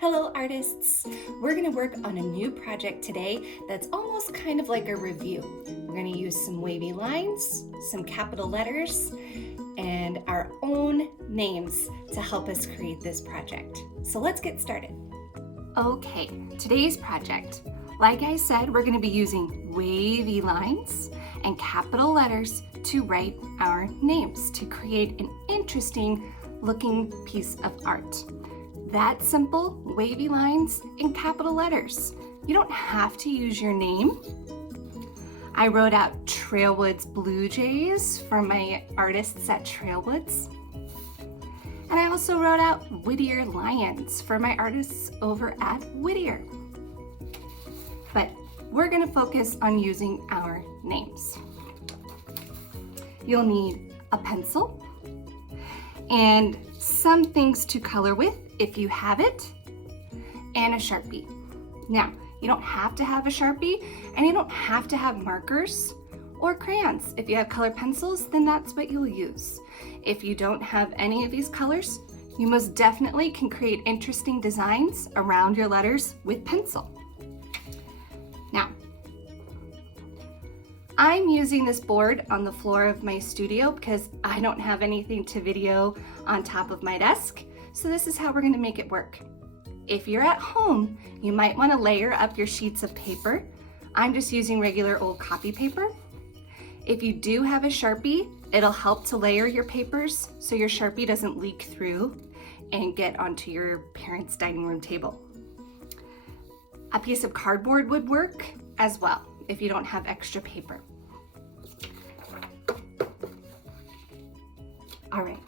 Hello artists! We're going to work on a new project today that's almost kind of like a review. We're going to use some wavy lines, some capital letters, and our own names to help us create this project. So let's get started. Okay, today's project. Like I said, we're going to be using wavy lines and capital letters to write our names to create an interesting looking piece of art. That simple, wavy lines and capital letters. You don't have to use your name. I wrote out Trailwoods Blue Jays for my artists at Trailwoods. And I also wrote out Whittier Lions for my artists over at Whittier. But we're gonna focus on using our names. You'll need a pencil and some things to color with if you have it, and a Sharpie. Now, you don't have to have a Sharpie, and you don't have to have markers or crayons. If you have colored pencils, then that's what you'll use. If you don't have any of these colors, you most definitely can create interesting designs around your letters with pencil. Now, I'm using this board on the floor of my studio because I don't have anything to video on top of my desk. So this is how we're going to make it work. If you're at home, you might want to layer up your sheets of paper. I'm just using regular old copy paper. If you do have a Sharpie, it'll help to layer your papers so your Sharpie doesn't leak through and get onto your parents' dining room table. A piece of cardboard would work as well if you don't have extra paper. All right.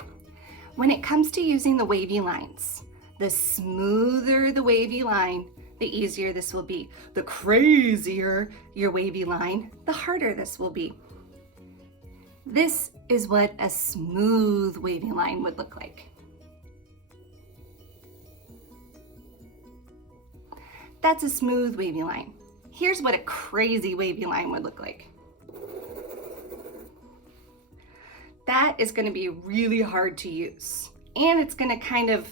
When it comes to using the wavy lines, the smoother the wavy line, the easier this will be. The crazier your wavy line, the harder this will be. This is what a smooth wavy line would look like. That's a smooth wavy line. Here's what a crazy wavy line would look like. That is going to be really hard to use. And it's going to kind of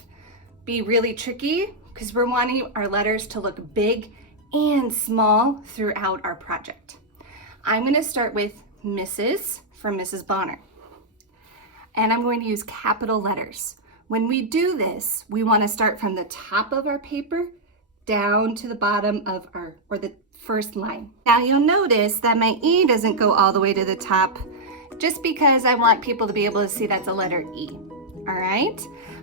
be really tricky because we're wanting our letters to look big and small throughout our project. I'm going to start with Mrs. for Mrs. Bonner. And I'm going to use capital letters. When we do this, we want to start from the top of our paper down to the bottom of or the first line. Now you'll notice that my E doesn't go all the way to the top just because I want people to be able to see that's a letter E. All right?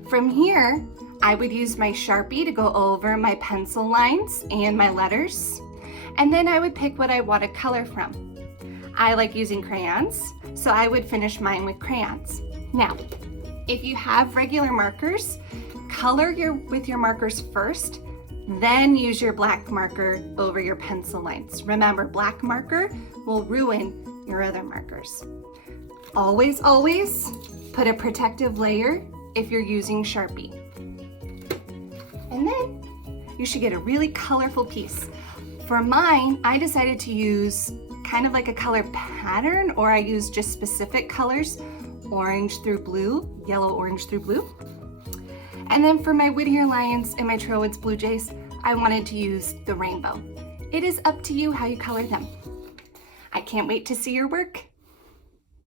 From here, I would use my Sharpie to go over my pencil lines and my letters. And then I would pick what I want to color from. I like using crayons, so I would finish mine with crayons. Now, if you have regular markers, color with your markers first, then use your black marker over your pencil lines. Remember, black marker will ruin your other markers. Always, always put a protective layer if you're using Sharpie. And then you should get a really colorful piece. For mine, I decided to use kind of like a color pattern, or I used just specific colors, orange through blue, yellow, orange through blue. And then for my Whittier Lions and my Trailwoods Blue Jays, I wanted to use the rainbow. It is up to you how you color them. I can't wait to see your work.